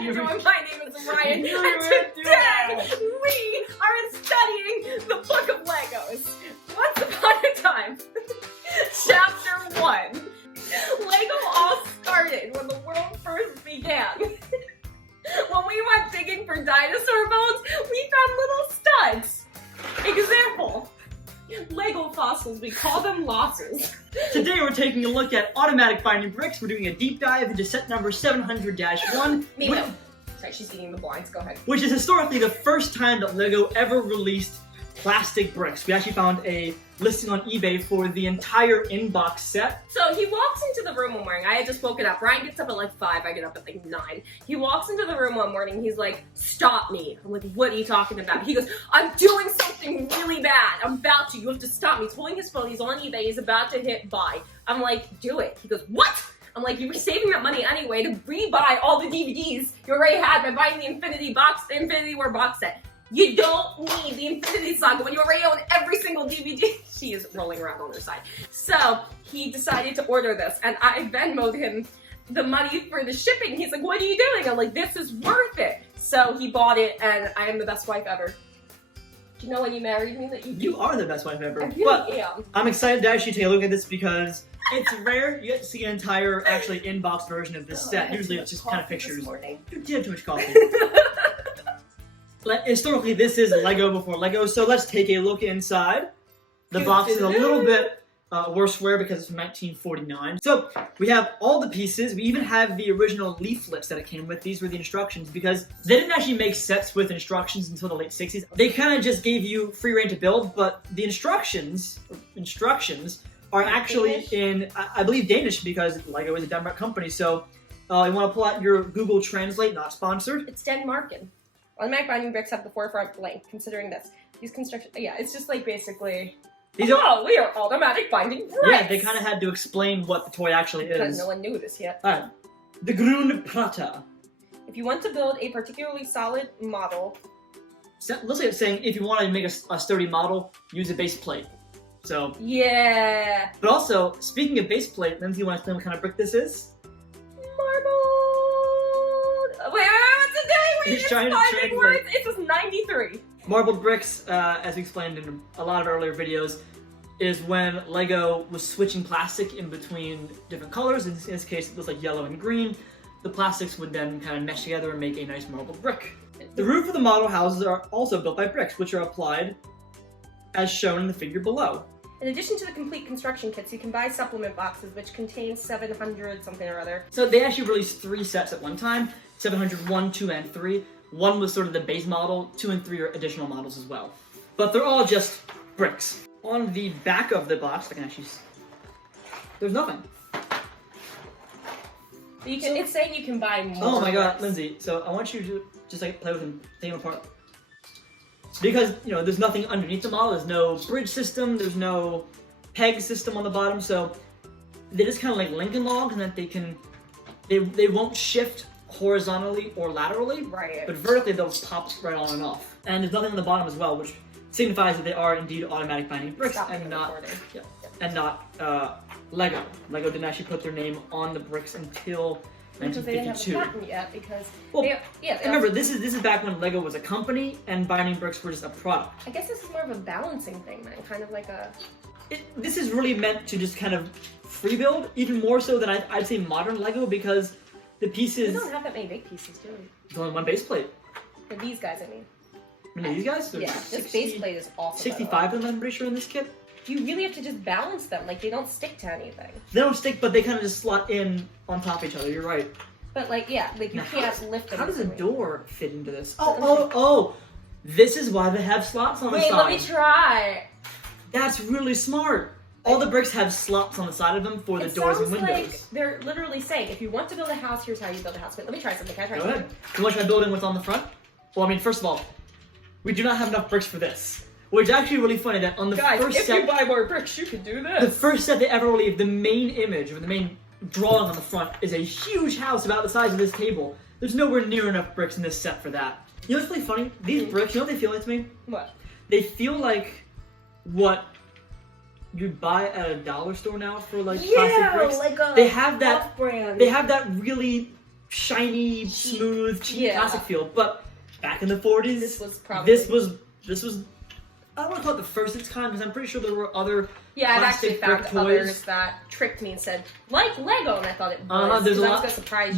How you doing? My name is Ryan, and today we are studying the Book of Legos. Once upon a time, Chapter 1. Lego all started when the world first began. When we went digging for dinosaur bones, we found little studs. Example, Lego fossils, we call them losses. Today we're taking a look at automatic binding bricks. We're doing a deep dive into set number 700-1. Sorry, she's eating the blinds, go ahead. Which is historically the first time that Lego ever released plastic bricks. We actually found a listing on eBay for the entire inbox set. So he walks into the room one morning. I had just woken up. Ryan gets up at like 5, I get up at like 9. He walks into the room one morning, he's like, stop me. I'm like, what are you talking about? He goes, I'm doing something really bad. I'm about to, you have to stop me. He's holding his phone, he's on eBay, he's about to hit buy. I'm like, do it. He goes, what? I'm like, you were saving that money anyway to rebuy all the DVDs you already had by buying the Infinity War box set. You don't need the Infinity Saga when you already own every single DVD. She is rolling around on her side. So he decided to order this, and I Venmo'd him the money for the shipping. He's like, what are you doing? I'm like, this is worth it. So he bought it, and I am the best wife ever. Do you know when you married me that You are the best wife ever. I really am. I'm excited to actually take a look at this because it's rare you get to see an entire, actually, inbox version of this set. Usually it's just kind of pictures. You had too much coffee. Historically, this is Lego before Lego, so let's take a look inside. The box is a little bit worse wear because it's from 1949. So we have all the pieces. We even have the original leaflets that it came with. These were the instructions because they didn't actually make sets with instructions until the late 60s. They kind of just gave you free reign to build, but the instructions are actually in, I believe, Danish because Lego is a Denmark company. So you want to pull out your Google Translate, not sponsored. It's Denmarken. Automatic binding bricks have the forefront blank, considering this. These construction, yeah, it's just like basically, we are automatic binding bricks! Yeah, they kind of had to explain what the toy actually is. Because no one knew this yet. Alright, the Grundplatte. If you want to build a particularly solid model. So, looks like it's saying if you want to make a sturdy model, use a base plate. So. Yeah. But also, speaking of base plate, Lindsay, you want to explain what kind of brick this is? Marble. Wait, what's it doing? He's trying to translate. It says 93. Marbled bricks, as we explained in a lot of earlier videos, is when Lego was switching plastic in between different colors. In this case, it looks like yellow and green. The plastics would then kind of mesh together and make a nice marbled brick. The roof of the model houses are also built by bricks, which are applied as shown in the figure below. In addition to the complete construction kits, you can buy supplement boxes, which contain 700 something or other. So they actually released 3 sets at one time. 701, 2, and 3. 1 was sort of the base model, 2 and 3 are additional models as well. But they're all just bricks. On the back of the box, I can actually there's nothing. It's saying you can buy more. Oh my god, Lindsay, so I want you to just like play with them, take them apart. Because, you know, there's nothing underneath the model, there's no bridge system, there's no peg system on the bottom, so they just kind of like Lincoln logs and that they won't shift horizontally or laterally, right? But vertically they'll pop right on and off. And there's nothing on the bottom as well, which signifies that they are indeed automatic binding bricks and not Lego. Lego didn't actually put their name on the bricks until 1952. They didn't have a patent yet because remember this is back when Lego was a company and binding bricks were just a product. I guess this is more of a balancing thing, man. Kind of like a. This is really meant to just kind of free build, even more so than I'd say modern Lego because the pieces. We don't have that many big pieces, do we? There's only one base plate. For these guys, I mean. These guys? Yeah, this base plate is awesome. 65 of them, I'm pretty sure, in this kit. You really have to just balance them, like they don't stick to anything. They don't stick, but they kind of just slot in on top of each other, you're right. But like, yeah, like you can't lift them. How does a door fit into this? Oh! This is why they have slots on the side. Wait, let me try. That's really smart. All the bricks have slots on the side of them for the doors and windows. Like they're literally saying, if you want to build a house, here's how you build a house. Wait, let me try something. Can I try something? Go ahead. You want to try building what's on the front? Well, I mean, first of all, we do not have enough bricks for this. Which is actually really funny that on the first set... if you buy more bricks, you can do this. The first set they ever released, the main image, or the main drawing on the front, is a huge house about the size of this table. There's nowhere near enough bricks in this set for that. You know what's really funny? These bricks, you know what they feel like to me? What? They feel like what you'd buy at a dollar store now for like plastic bricks. Like a they have that brand. They have that really shiny, smooth, cheap plastic feel. But back in the 40s, this was probably I don't want to call it the first of its kind because I'm pretty sure there were other I've actually plastic found brick others toys. that tricked me and said, like Lego, and I thought it was. There's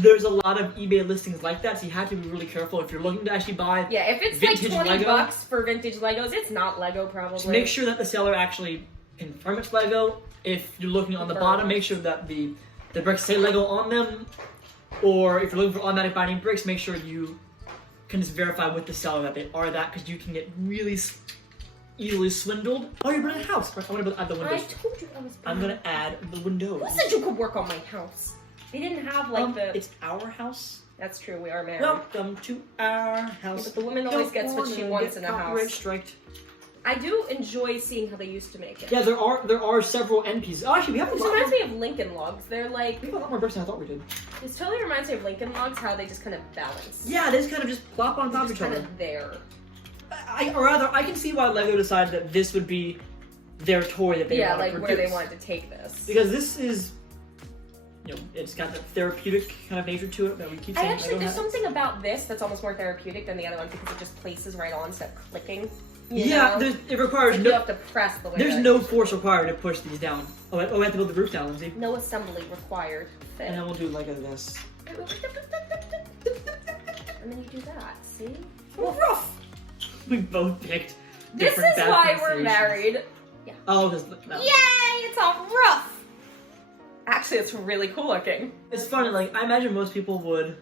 There's a lot of eBay listings like that, so you have to be really careful if you're looking to actually buy. Yeah, if it's vintage like $20 Lego, for vintage Legos, it's not Lego probably. Just make sure that the seller actually confirm it's Lego. If you're looking on the bottom, make sure that the bricks say Lego on them. Or if you're looking for automatic binding bricks, make sure you can just verify with the seller that they are that, because you can get really easily swindled. Oh, you're building a house. I'm gonna add the windows. I told you I was. I'm gonna add the windows. Who said you could work on my house? They didn't have like the. It's our house. That's true. We are married. Welcome to our house. Yeah, but the woman always gets what she wants in a house. Striked. I do enjoy seeing how they used to make it. Yeah, there are several end pieces. Oh, actually, we have a This lot. reminds me of Lincoln Logs. They're like. We have a lot more bricks than I thought we did. This totally reminds me of Lincoln Logs. How they just kind of balance. Yeah, they just kind of just plop on top of each other. Kind of there. Or rather, I can see why Lego decided that this would be their toy that they wanted to produce. Where they wanted to take this. Because this is, it's got that therapeutic kind of nature to it that we keep saying. Actually, there's something about this that's almost more therapeutic than the other one because it just places right on instead of clicking. It requires you have to press the way. There's no force required to push these down. Oh, we have to build the roof down, Lindsay. No assembly required. And then we'll do Lego this. And then you do that. See? Well, rough. We both picked. This is why we're married. Yeah. Oh, no. Yay! It's all rough. Actually, it's really cool looking. It's funny. Like I imagine most people would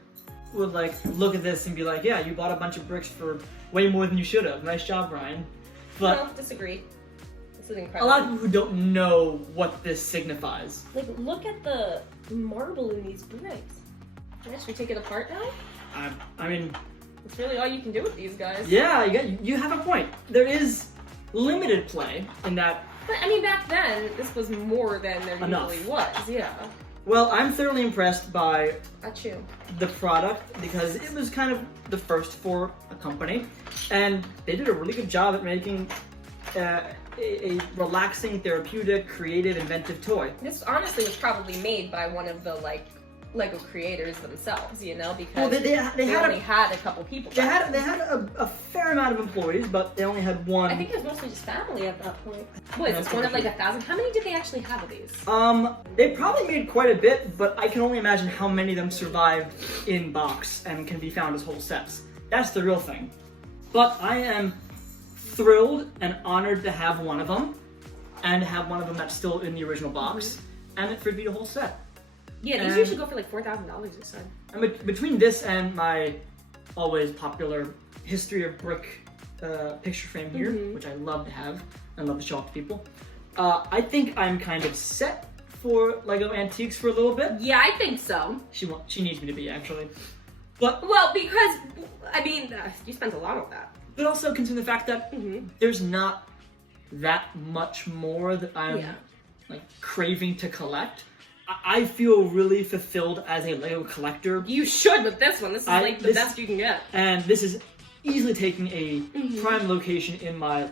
like look at this and be like, "Yeah, you bought a bunch of bricks for way more than you should have. Nice job, Brian." But no, disagree. This is incredible. A lot of people who don't know what this signifies. Like, look at the marble in these bricks. Should we take it apart now? I mean. That's really all you can do with these guys. Yeah, you have a point. There is limited play in that. But I mean, back then, this was more than there usually was. Yeah. Well, I'm thoroughly impressed by the product because it was kind of the first for a company, and they did a really good job at making a relaxing, therapeutic, creative, inventive toy. This honestly was probably made by one of the Lego creators themselves, because they only had a couple people. They had a fair amount of employees, but they only had one. I think it was mostly just family at that point. What, is this one of 1,000? How many did they actually have of these? They probably made quite a bit, but I can only imagine how many of them survived in box and can be found as whole sets. That's the real thing. But I am thrilled and honored to have one of them, and have one of them that's still in the original box, and for it to be a whole set. Yeah, these usually go for like $4,000 or so. And between this and my always popular History of Brick picture frame here, which I love to have and love to show off to people, I think I'm kind of set for Lego Antiques for a little bit. Yeah, I think so. She needs me to be, actually. But well, because, I mean, you spent a lot on that. But also considering the fact that there's not that much more that I'm like craving to collect. I feel really fulfilled as a Lego collector. You should with this one. This is like the best you can get. And this is easily taking a prime location in my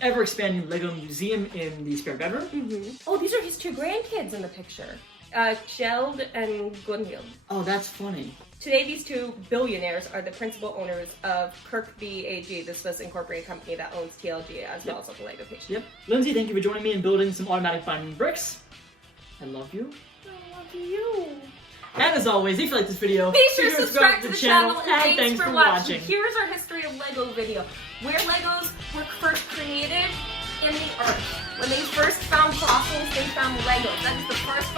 ever-expanding Lego museum in the spare bedroom. Oh, these are his two grandkids in the picture. Kjeld and Gunhild. Oh, that's funny. Today, these two billionaires are the principal owners of Kirkby AG, the Swiss incorporated company that owns TLG as well as the Lego page. Yep. Lindsay, thank you for joining me in building some automatic binding bricks. I love you. I love you. And as always, if you like this video, be sure to subscribe to the channel, and thanks for watching. Here's our history of Lego video, where Legos were first created in the earth. When they first found fossils, they found Legos. That is the first